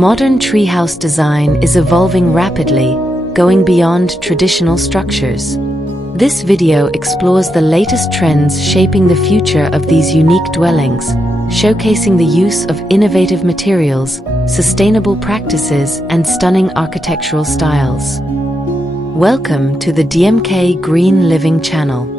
Modern treehouse design is evolving rapidly, going beyond traditional structures. This video explores the latest trends shaping the future of these unique dwellings, showcasing the use of innovative materials, sustainable practices, and stunning architectural styles. Welcome to the DMK Green Living channel.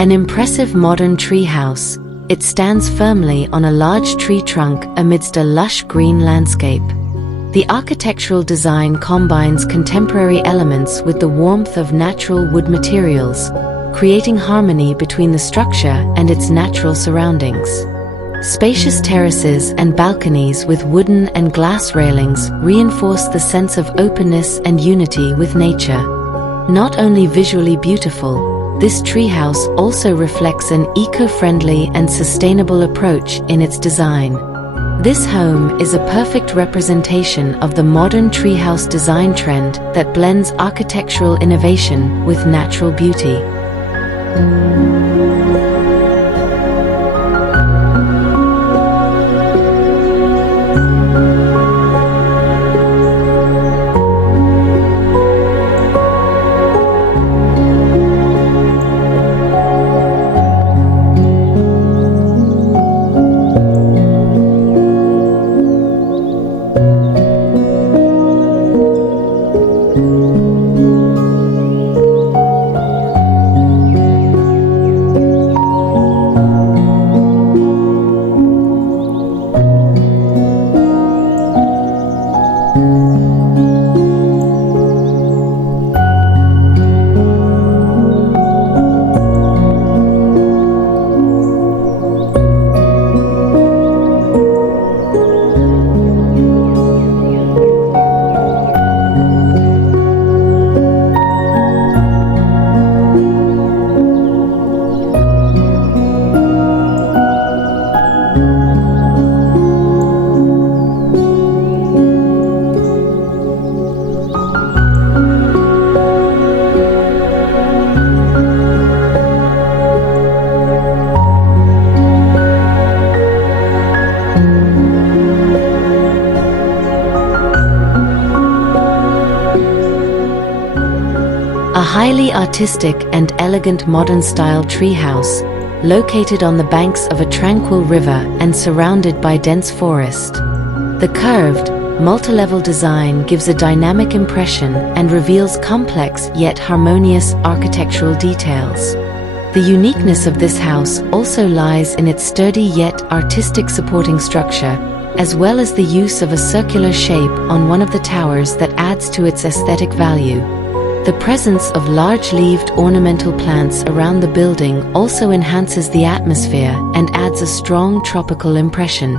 An impressive modern treehouse, it stands firmly on a large tree trunk amidst a lush green landscape. The architectural design combines contemporary elements with the warmth of natural wood materials, creating harmony between the structure and its natural surroundings. Spacious terraces and balconies with wooden and glass railings reinforce the sense of openness and unity with nature. Not only visually beautiful, this treehouse also reflects an eco-friendly and sustainable approach in its design. This home is a perfect representation of the modern treehouse design trend that blends architectural innovation with natural beauty. A highly artistic and elegant modern-style treehouse, located on the banks of a tranquil river and surrounded by dense forest. The curved, multi-level design gives a dynamic impression and reveals complex yet harmonious architectural details. The uniqueness of this house also lies in its sturdy yet artistic supporting structure, as well as the use of a circular shape on one of the towers that adds to its aesthetic value. The presence of large-leaved ornamental plants around the building also enhances the atmosphere and adds a strong tropical impression.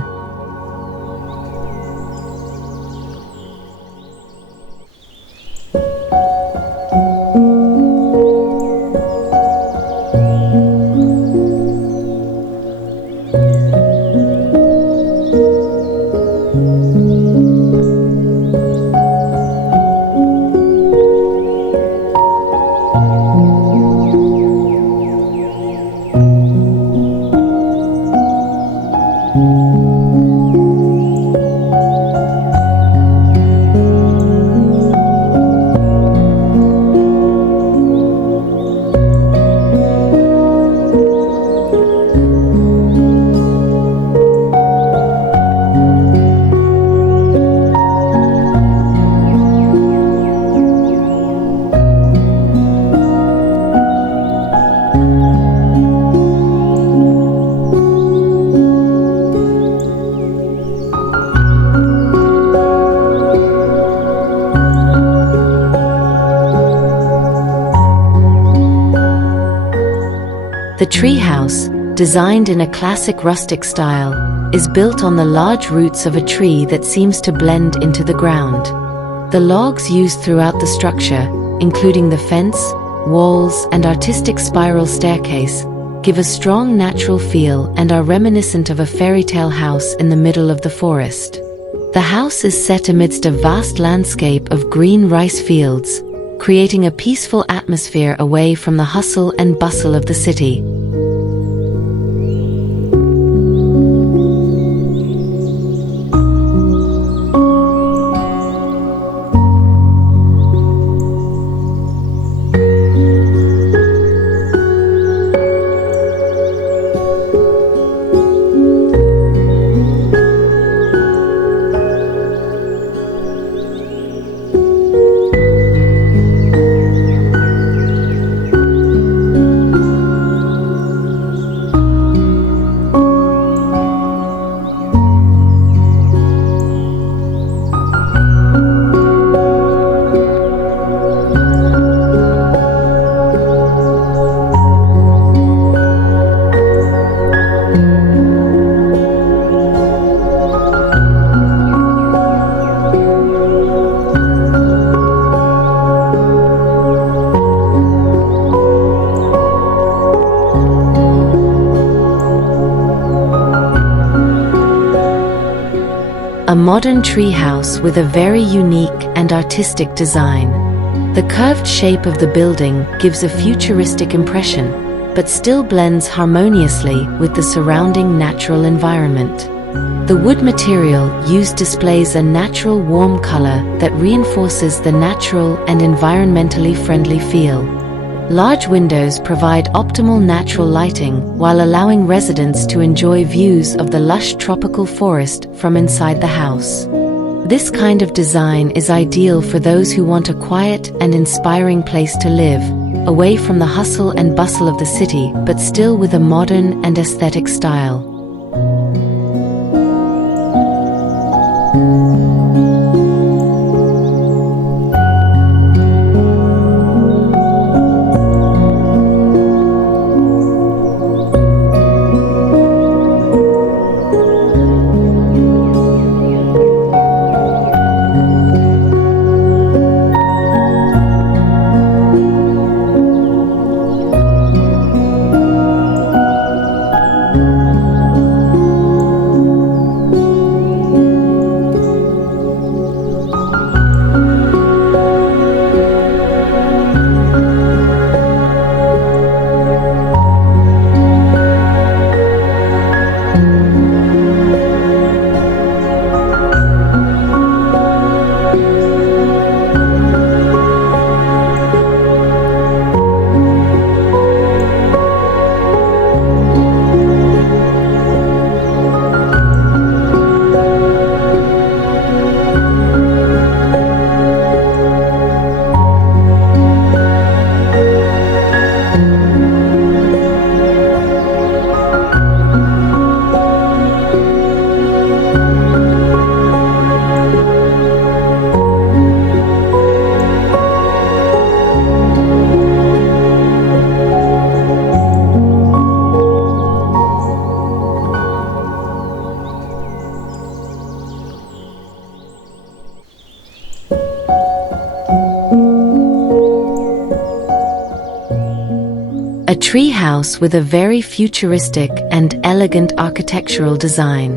The treehouse, designed in a classic rustic style, is built on the large roots of a tree that seems to blend into the ground. The logs used throughout the structure, including the fence, walls, and artistic spiral staircase, give a strong natural feel and are reminiscent of a fairy tale house in the middle of the forest. The house is set amidst a vast landscape of green rice fields, creating a peaceful atmosphere away from the hustle and bustle of the city. A modern treehouse with a very unique and artistic design. The curved shape of the building gives a futuristic impression, but still blends harmoniously with the surrounding natural environment. The wood material used displays a natural warm color that reinforces the natural and environmentally friendly feel. Large windows provide optimal natural lighting while allowing residents to enjoy views of the lush tropical forest from inside the house. This kind of design is ideal for those who want a quiet and inspiring place to live, away from the hustle and bustle of the city, but still with a modern and aesthetic style. A treehouse with a very futuristic and elegant architectural design.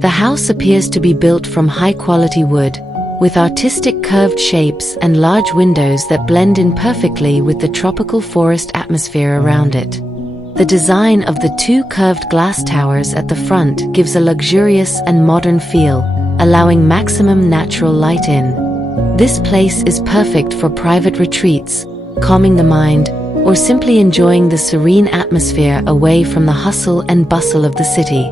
The house appears to be built from high-quality wood, with artistic curved shapes and large windows that blend in perfectly with the tropical forest atmosphere around it. The design of the two curved glass towers at the front gives a luxurious and modern feel, allowing maximum natural light in. This place is perfect for private retreats, calming the mind, or simply enjoying the serene atmosphere away from the hustle and bustle of the city.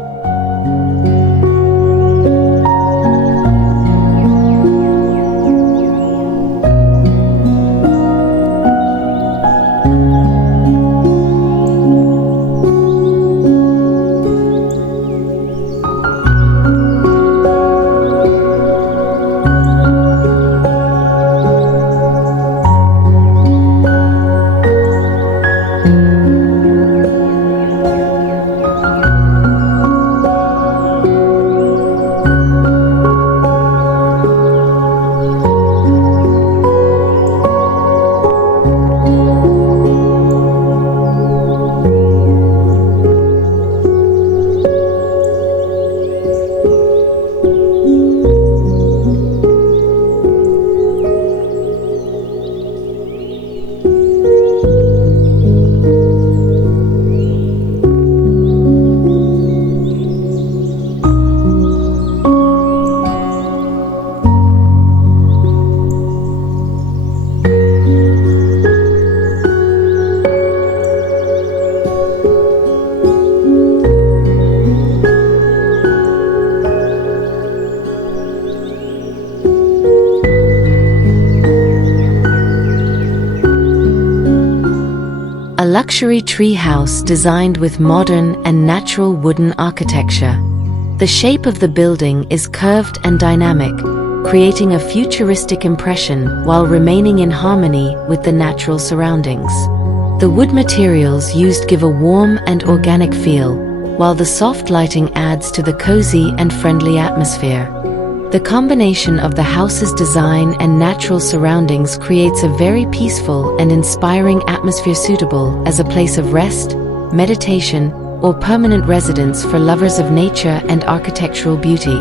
a luxury tree house designed with modern and natural wooden architecture. The shape of the building is curved and dynamic, creating a futuristic impression while remaining in harmony with the natural surroundings. The wood materials used give a warm and organic feel, while the soft lighting adds to the cozy and friendly atmosphere. The combination of the house's design and natural surroundings creates a very peaceful and inspiring atmosphere suitable as a place of rest, meditation, or permanent residence for lovers of nature and architectural beauty.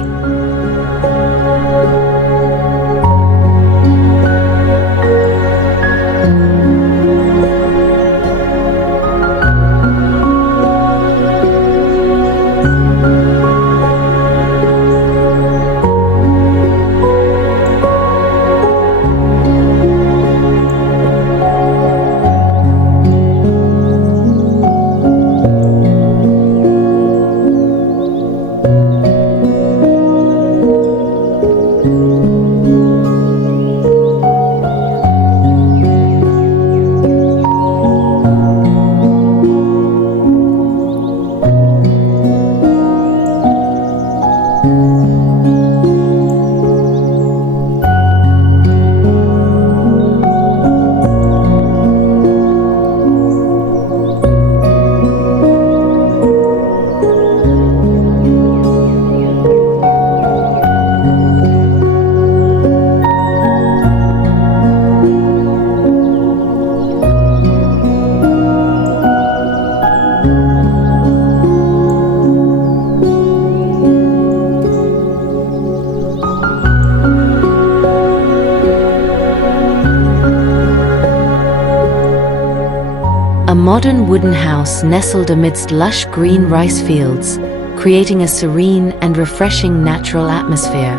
A modern wooden house nestled amidst lush green rice fields, creating a serene and refreshing natural atmosphere.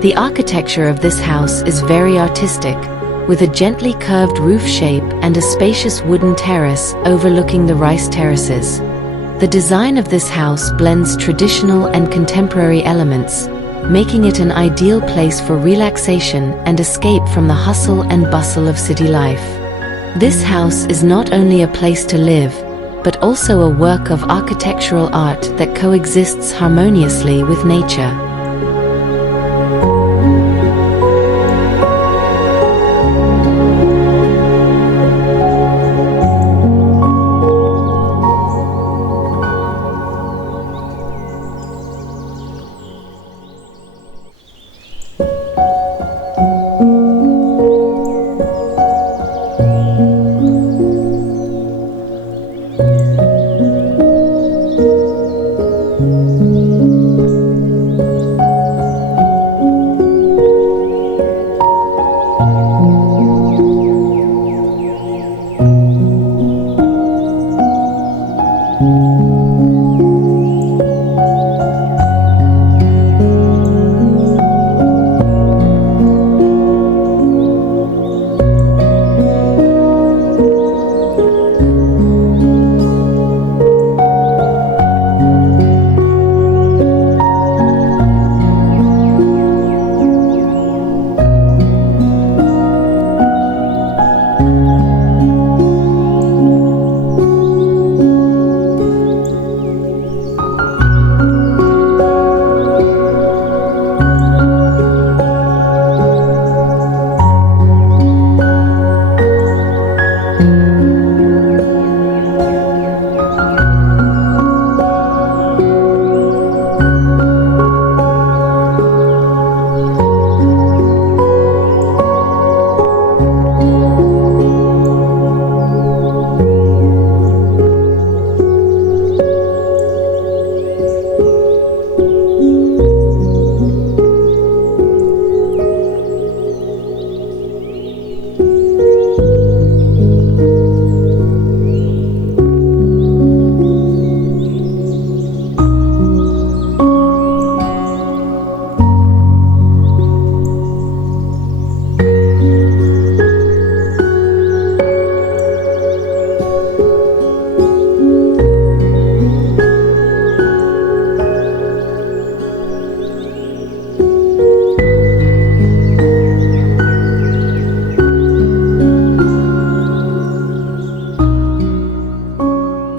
The architecture of this house is very artistic, with a gently curved roof shape and a spacious wooden terrace overlooking the rice terraces. The design of this house blends traditional and contemporary elements, making it an ideal place for relaxation and escape from the hustle and bustle of city life. This house is not only a place to live, but also a work of architectural art that coexists harmoniously with nature.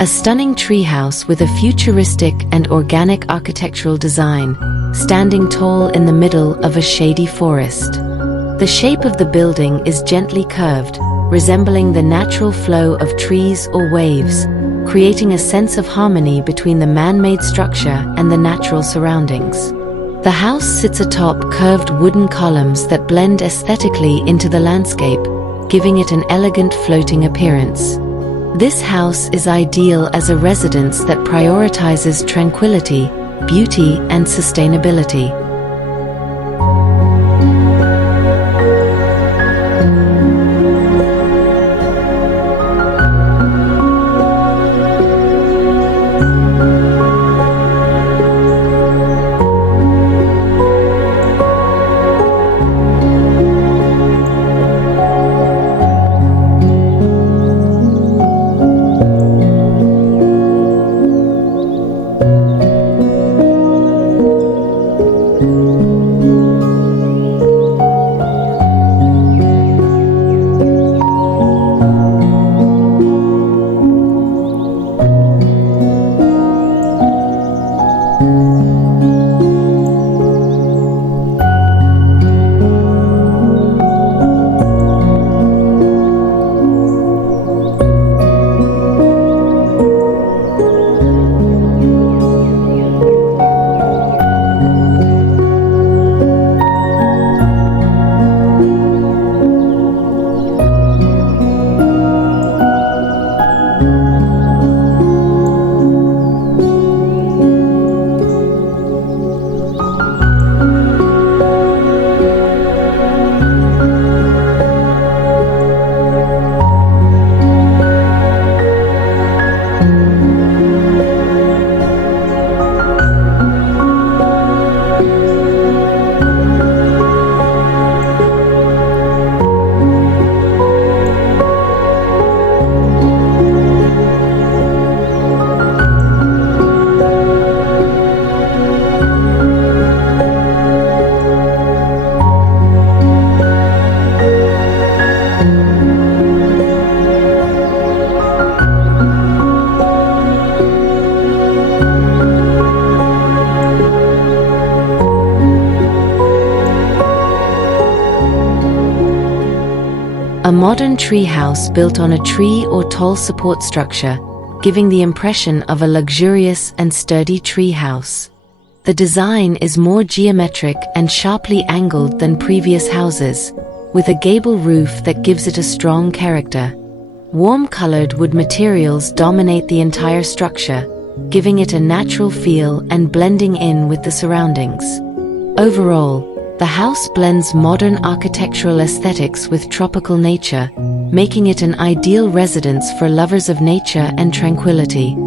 A stunning treehouse with a futuristic and organic architectural design, standing tall in the middle of a shady forest. The shape of the building is gently curved, resembling the natural flow of trees or waves, creating a sense of harmony between the man-made structure and the natural surroundings. The house sits atop curved wooden columns that blend aesthetically into the landscape, giving it an elegant floating appearance. This house is ideal as a residence that prioritizes tranquility, beauty, and sustainability. A modern treehouse built on a tree or tall support structure, giving the impression of a luxurious and sturdy treehouse. The design is more geometric and sharply angled than previous houses, with a gable roof that gives it a strong character. Warm-colored wood materials dominate the entire structure, giving it a natural feel and blending in with the surroundings. Overall, the house blends modern architectural aesthetics with tropical nature, making it an ideal residence for lovers of nature and tranquility.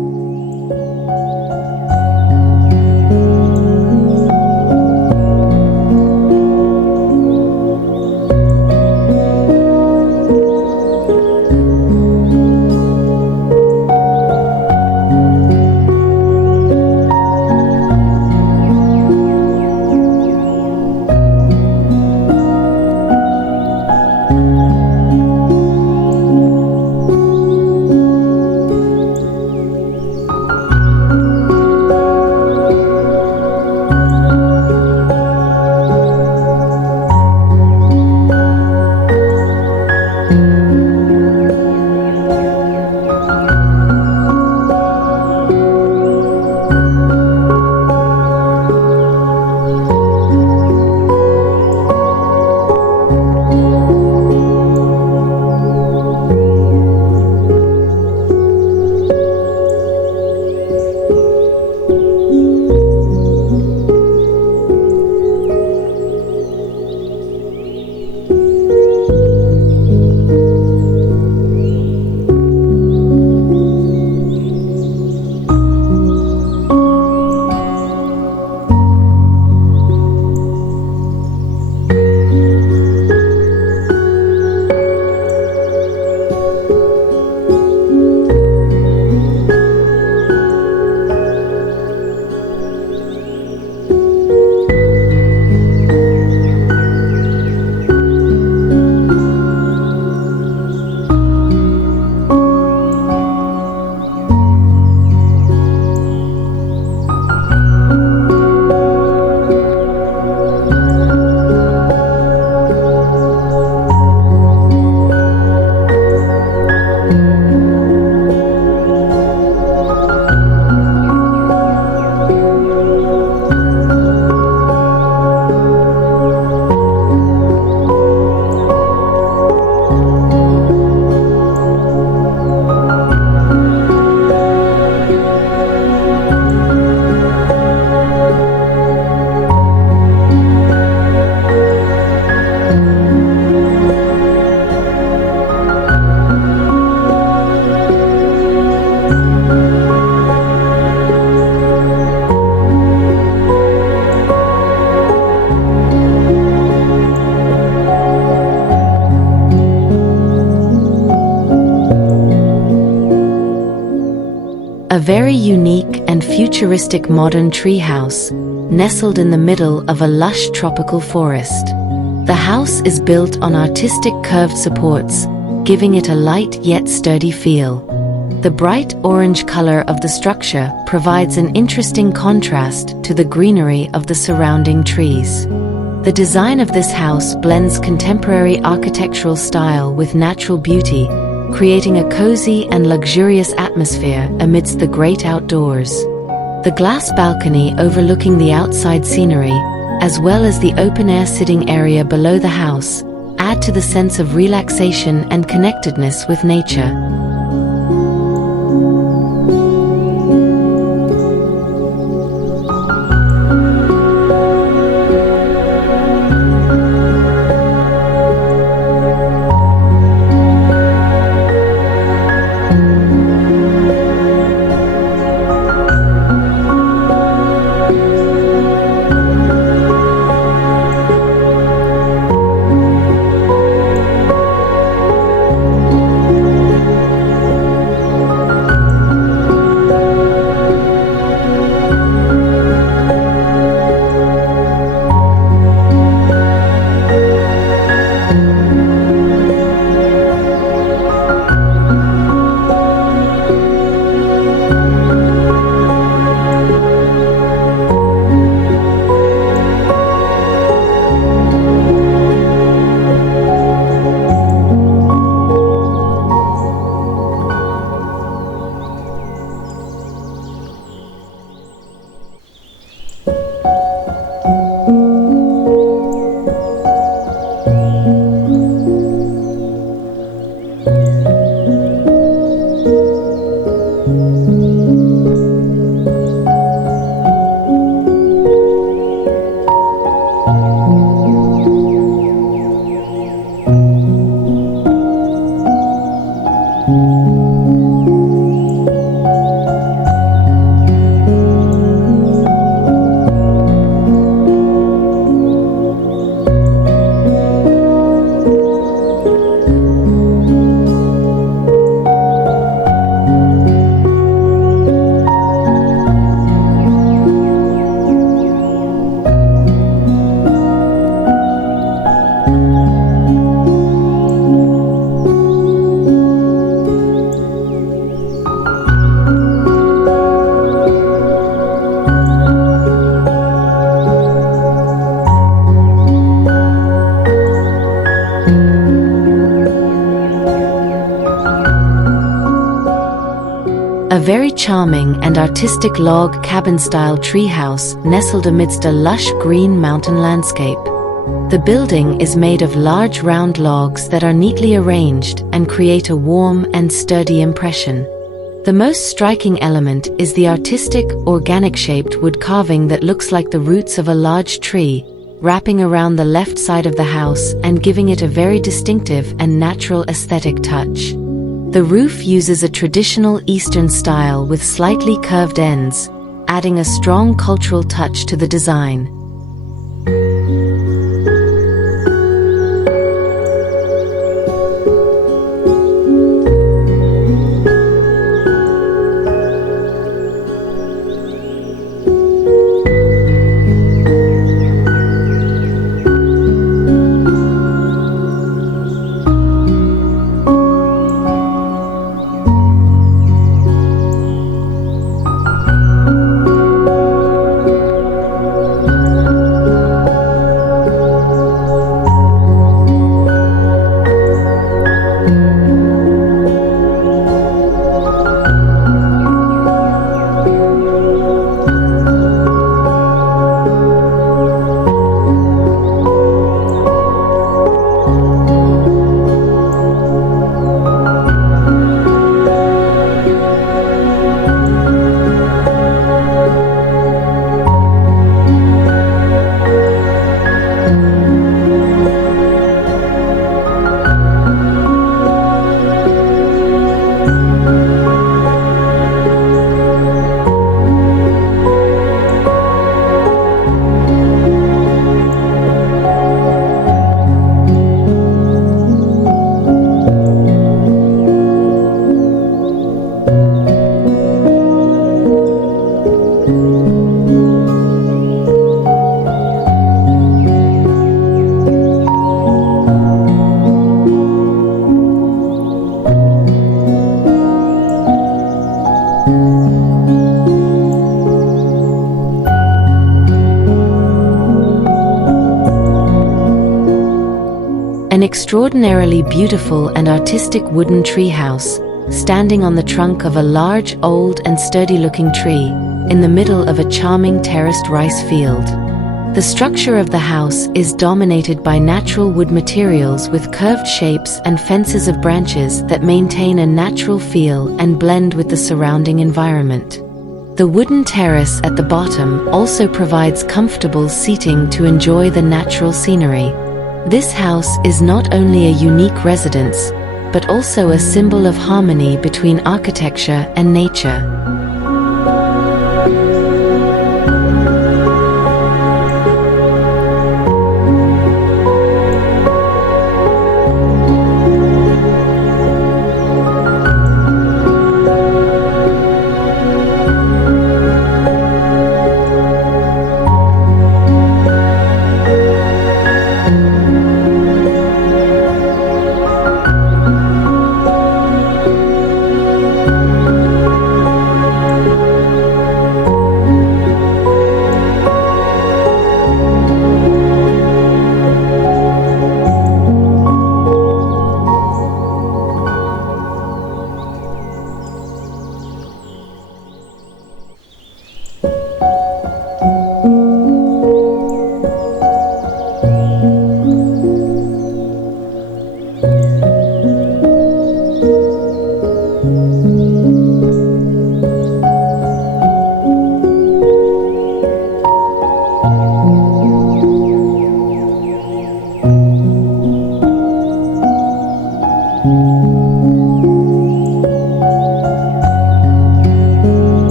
A very unique and futuristic modern treehouse, nestled in the middle of a lush tropical forest. The house is built on artistic curved supports, giving it a light yet sturdy feel. The bright orange color of the structure provides an interesting contrast to the greenery of the surrounding trees. The design of this house blends contemporary architectural style with natural beauty, creating a cozy and luxurious atmosphere amidst the great outdoors. The glass balcony overlooking the outside scenery, as well as the open-air sitting area below the house, add to the sense of relaxation and connectedness with nature. A very charming and artistic log cabin-style treehouse nestled amidst a lush green mountain landscape. The building is made of large round logs that are neatly arranged and create a warm and sturdy impression. The most striking element is the artistic, organic-shaped wood carving that looks like the roots of a large tree, wrapping around the left side of the house and giving it a very distinctive and natural aesthetic touch. The roof uses a traditional Eastern style with slightly curved ends, adding a strong cultural touch to the design. extraordinarily beautiful and artistic wooden treehouse, standing on the trunk of a large, old and sturdy-looking tree, in the middle of a charming terraced rice field. The structure of the house is dominated by natural wood materials with curved shapes and fences of branches that maintain a natural feel and blend with the surrounding environment. The wooden terrace at the bottom also provides comfortable seating to enjoy the natural scenery. This house is not only a unique residence, but also a symbol of harmony between architecture and nature.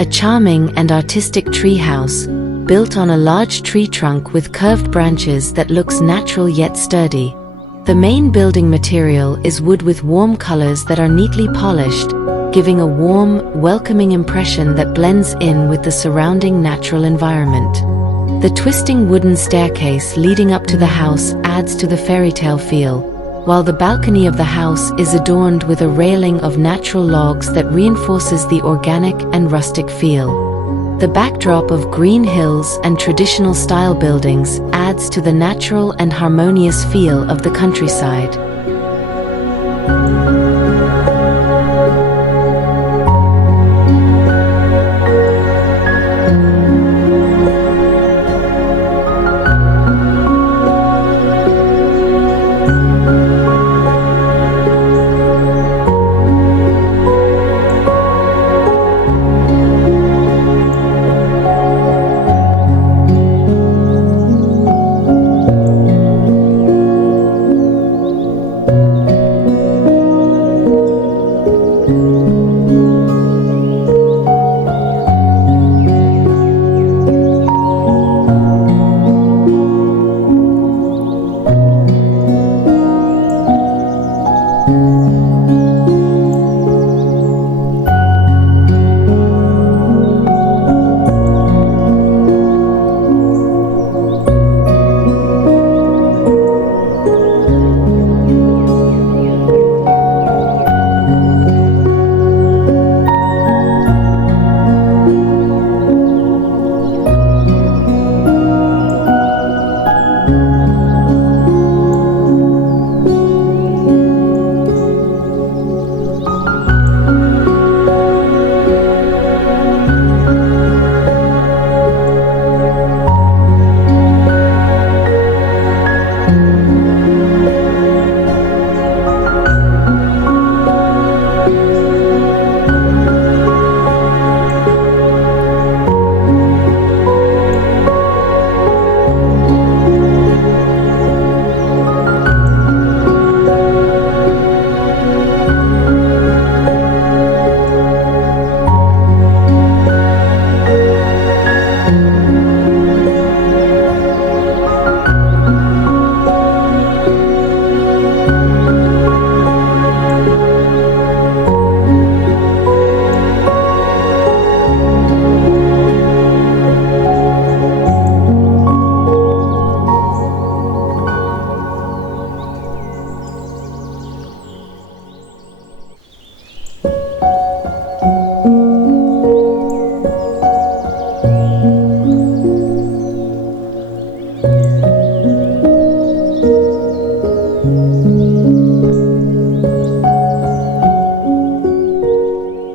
A charming and artistic treehouse, built on a large tree trunk with curved branches that looks natural yet sturdy. The main building material is wood with warm colors that are neatly polished, giving a warm, welcoming impression that blends in with the surrounding natural environment. The twisting wooden staircase leading up to the house adds to the fairy tale feel, while the balcony of the house is adorned with a railing of natural logs that reinforces the organic and rustic feel. The backdrop of green hills and traditional style buildings adds to the natural and harmonious feel of the countryside.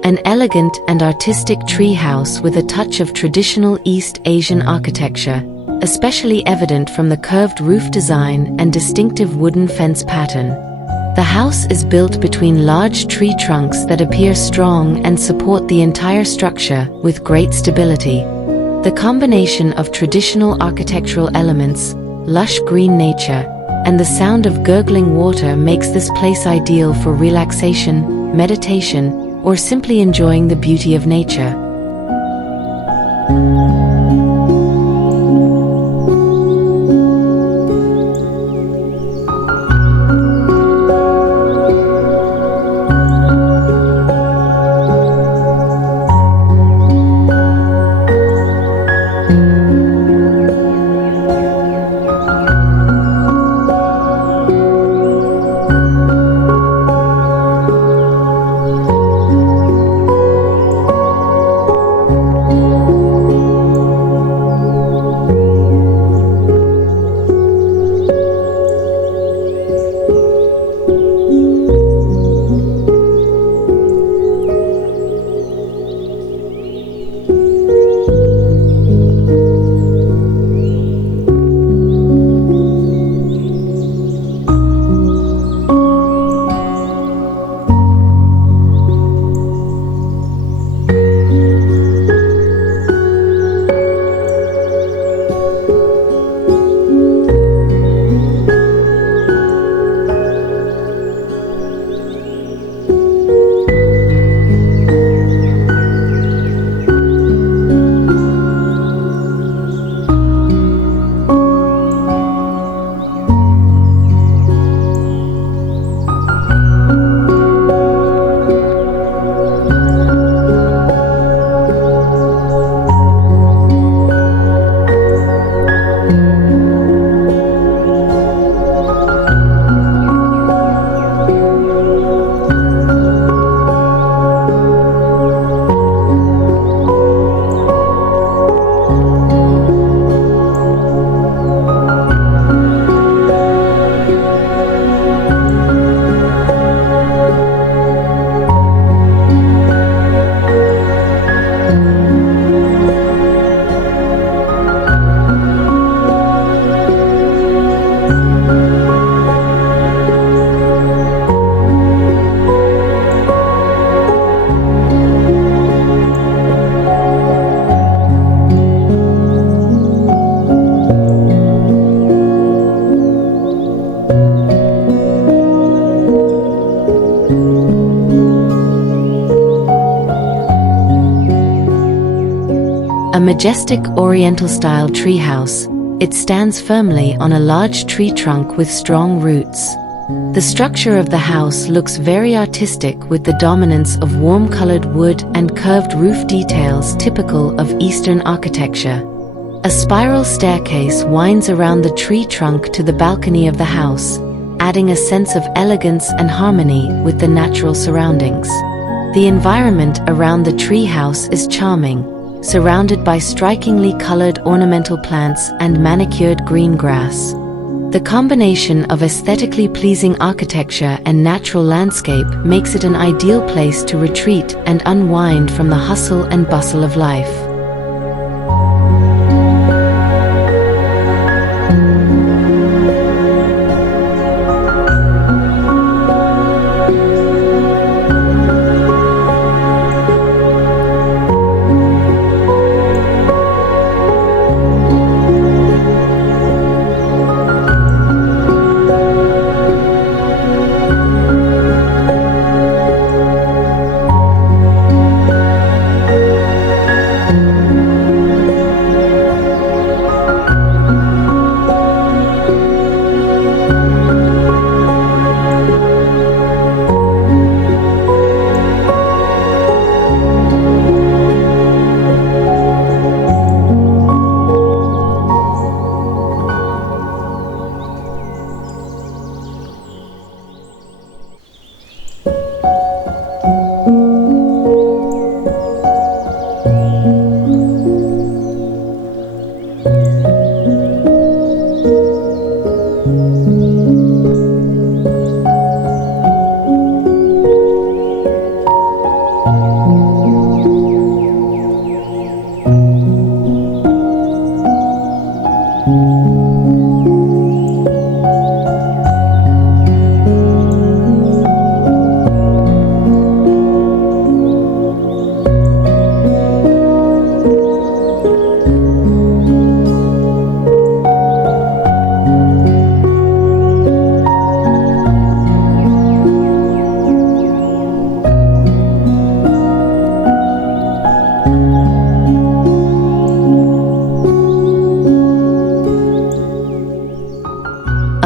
An elegant and artistic treehouse with a touch of traditional East Asian architecture, especially evident from the curved roof design and distinctive wooden fence pattern. The house is built between large tree trunks that appear strong and support the entire structure with great stability. The combination of traditional architectural elements, lush green nature, and the sound of gurgling water makes this place ideal for relaxation, meditation, or simply enjoying the beauty of nature. A majestic Oriental-style treehouse, it stands firmly on a large tree trunk with strong roots. The structure of the house looks very artistic with the dominance of warm-colored wood and curved roof details typical of Eastern architecture. A spiral staircase winds around the tree trunk to the balcony of the house, adding a sense of elegance and harmony with the natural surroundings. The environment around the treehouse is charming, surrounded by strikingly colored ornamental plants and manicured green grass. The combination of aesthetically pleasing architecture and natural landscape makes it an ideal place to retreat and unwind from the hustle and bustle of life.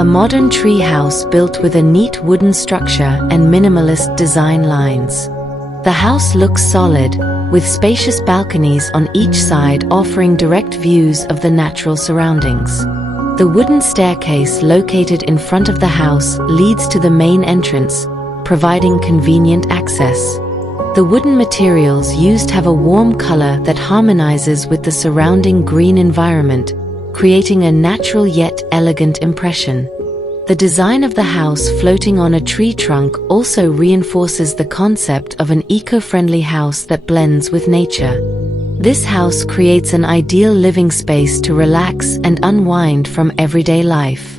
modern tree house built with a neat wooden structure and minimalist design lines. The house looks solid, with spacious balconies on each side offering direct views of the natural surroundings. The wooden staircase located in front of the house leads to the main entrance, providing convenient access. The wooden materials used have a warm color that harmonizes with the surrounding green environment, creating a natural yet elegant impression. The design of the house floating on a tree trunk also reinforces the concept of an eco-friendly house that blends with nature. This house creates an ideal living space to relax and unwind from everyday life.